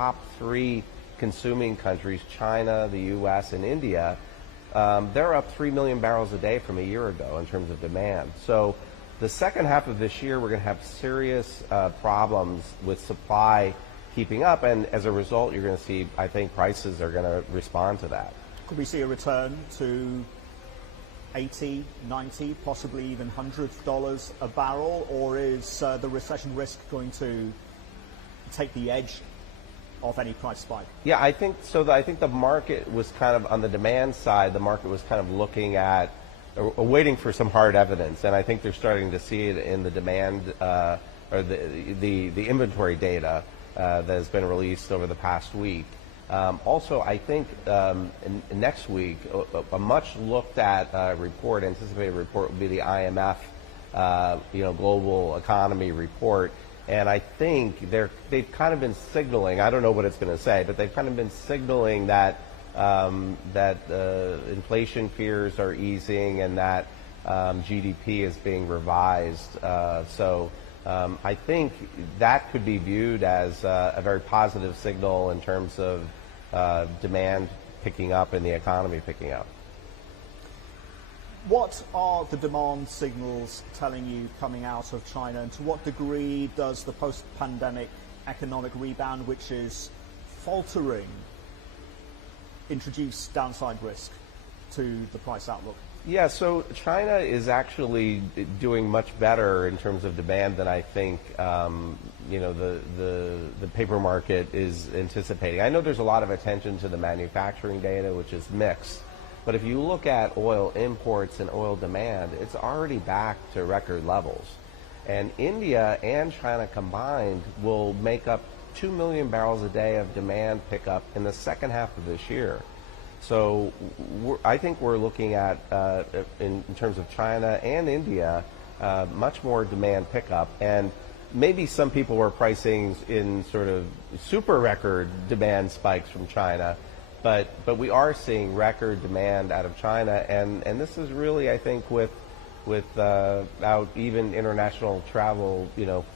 top three consuming countries, China, the U.S., and India, they're up 3 million barrels a day from a year ago in terms of demand. So the second half of this year, we're going to have serious problems with supply keeping up, and as a result, you're going to see, I think, prices are going to respond to that. Could we see a return to 80, 90, possibly even $100 a barrel, or is the recession risk going to take the edge off any price spike? Yeah, I think so. I think the market was kind of, on the demand side, the market was kind of looking at, waiting for some hard evidence, and I think they're starting to see it in the demand, or the inventory data that has been released over the past week. Also, I think next week, a much looked at report, anticipated report, will be the IMF, global economy report. And I think they've kind of been signaling, I don't know what it's going to say, but they've kind of been signaling that inflation fears are easing and that GDP is being revised. So I think that could be viewed as a very positive signal in terms of demand picking up and the economy picking up. What are the demand signals telling you coming out of China, and to what degree does the post-pandemic economic rebound, which is faltering, introduce downside risk to the price outlook? Yeah, so China is actually doing much better in terms of demand than I think the paper market is anticipating. I know there's a lot of attention to the manufacturing data, which is mixed. But if you look at oil imports and oil demand, it's already back to record levels. And India and China combined will make up 2 million barrels a day of demand pickup in the second half of this year. So I think we're looking at, in terms of China and India, much more demand pickup. And maybe some people were pricing in sort of super record demand spikes from China. But we are seeing record demand out of China, and this is really, I think, without even international travel,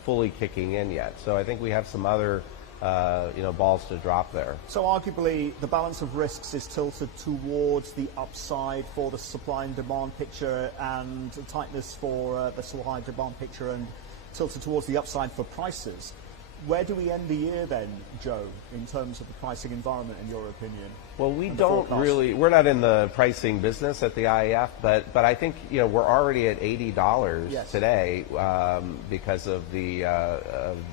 fully kicking in yet. So I think we have some other, balls to drop there. So arguably, the balance of risks is tilted towards the upside for the supply and demand picture, and the tightness for the supply and demand picture, and tilted towards the upside for prices. Where do we end the year then, Joe, in terms of the pricing environment, in your opinion? Well, we're not in the pricing business at the IEF, but I think, we're already at $80 yes. today because of the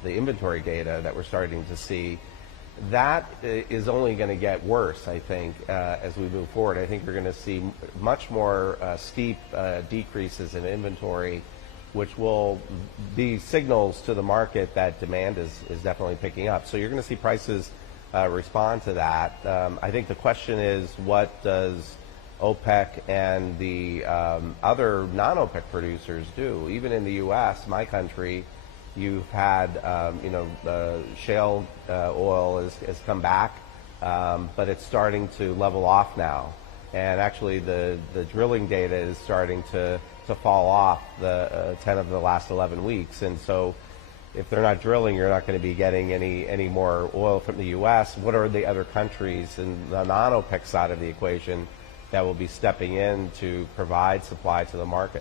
inventory data that we're starting to see. That is only going to get worse, I think, as we move forward. I think we're going to see much more steep decreases in inventory, which will be signals to the market that demand is definitely picking up. So you're going to see prices respond to that. I think the question is, what does OPEC and the other non-OPEC producers do? Even in the U.S., my country, you've had, shale oil has come back, but it's starting to level off now. And actually the drilling data is starting to fall off the 10 of the last 11 weeks. And so if they're not drilling, you're not going to be getting any more oil from the U.S. What are the other countries in the non-OPEC side of the equation that will be stepping in to provide supply to the market?